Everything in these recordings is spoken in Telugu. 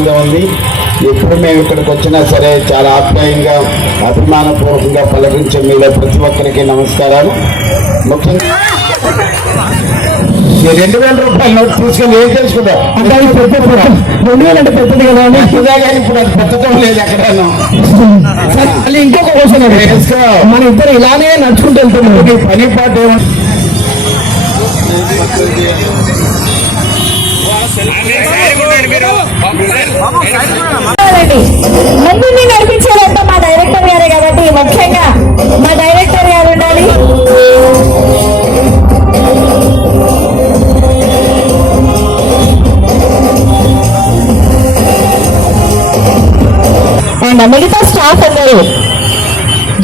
ఆనందం ఉంది. ఎప్పుడు మేము ఇక్కడికి వచ్చినా సరే చాలా ఆప్యాయంగా అభిమానపూర్వకంగా పలకరించే మీద ప్రతి ఒక్కరికి నమస్కారాలు. ముఖ్యంగా 2000 రూపాయల నోట్ తీసుకొని ఏం తెలుసుకుంటా అంటే 2000 అంటే పెద్దది కదా అని కానీ ఇప్పుడు అది పెద్దటం లేదు ఎక్కడైనా. మళ్ళీ ఇంకొక క్వశ్చన్, మన ఇద్దరు ఇలానే నడుచుకుంటూ వెళ్తున్నాం, పని పాట ముందు నడిపించేదంతా మా డైరెక్టర్ గారే కాబట్టి ముఖ్యంగా మా డైరెక్టర్ గారు ఉండాలి. అండ్ మిగతా స్టాఫ్ అందరూ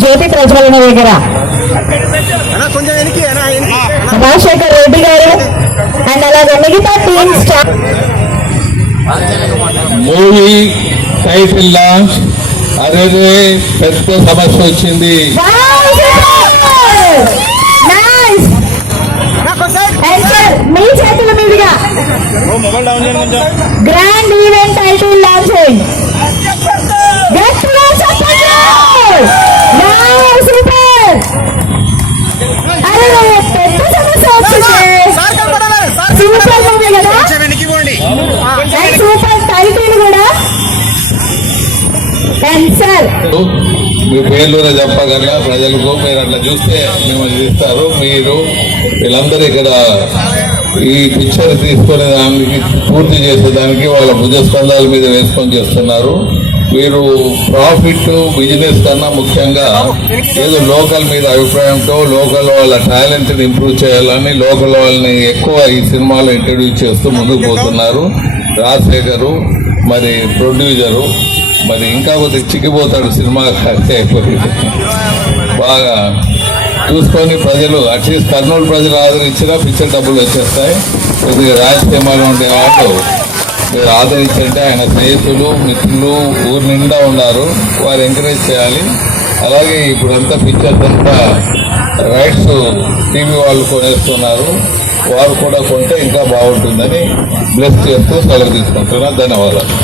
జ్యోతి ప్రజ్వలన దగ్గర రాజశేఖర్ రెడ్డి గారు అండ్ అలాగే మిగతా team staff. Movie title launch అదే పెద్ద సమస్య వచ్చింది. మీ చేతుల మీదుగా గ్రాండ్ ఈవెంట్ టైటిల్ లాంచింగ్. పెద్ద సమస్య వచ్చింది. సూపర్ మూవీ కదా, సూపర్ టైటిల్ కూడా. మీ పేర్లు చెప్పగలరా ప్రజలకు? మీరు అట్లా చూస్తే మిమ్మల్ని చూస్తారు. మీరు వీళ్ళందరూ ఇక్కడ ఈ పిక్చర్ తీసుకునే దానికి పూర్తి చేసేదానికి వాళ్ళ భుజస్కంధాల మీద వేసుకొని చేస్తున్నారు. మీరు ప్రాఫిట్ బిజినెస్ కన్నా ముఖ్యంగా ఏదో లోకల్ మీద అభిప్రాయంతో లోకల్ వాళ్ళ టాలెంట్ని ఇంప్రూవ్ చేయాలని లోకల్ వాళ్ళని ఎక్కువ ఈ సినిమాలో ఇంట్రడ్యూస్ చేస్తూ ముందుకు పోతున్నారు. రాజశేఖరు మరి ప్రొడ్యూసరు మరి ఇంకా కొద్దిగా చిక్కిపోతాడు సినిమా ఖర్చు అయిపోయి. బాగా చూసుకొని ప్రజలు అట్లీస్ట్ కర్నూలు ప్రజలు ఆదరించినా పిక్చర్ డబ్బులు వచ్చేస్తాయి. కొద్దిగా రాజసీమలో ఉండే వాళ్ళు మీరు ఆదరించంటే ఆయన స్నేహితులు మిత్రులు ఊరు నిండా ఉన్నారు, వారు ఎంకరేజ్ చేయాలి. అలాగే ఇప్పుడంతా పిక్చర్స్ అంతా రైట్స్ టీవీ వాళ్ళు కొనేస్తున్నారు, వారు కూడా కొంటే ఇంకా బాగుంటుందని బ్లెస్ చేస్తూ సెలవు తీసుకుంటున్నారు. ధన్యవాదాలు.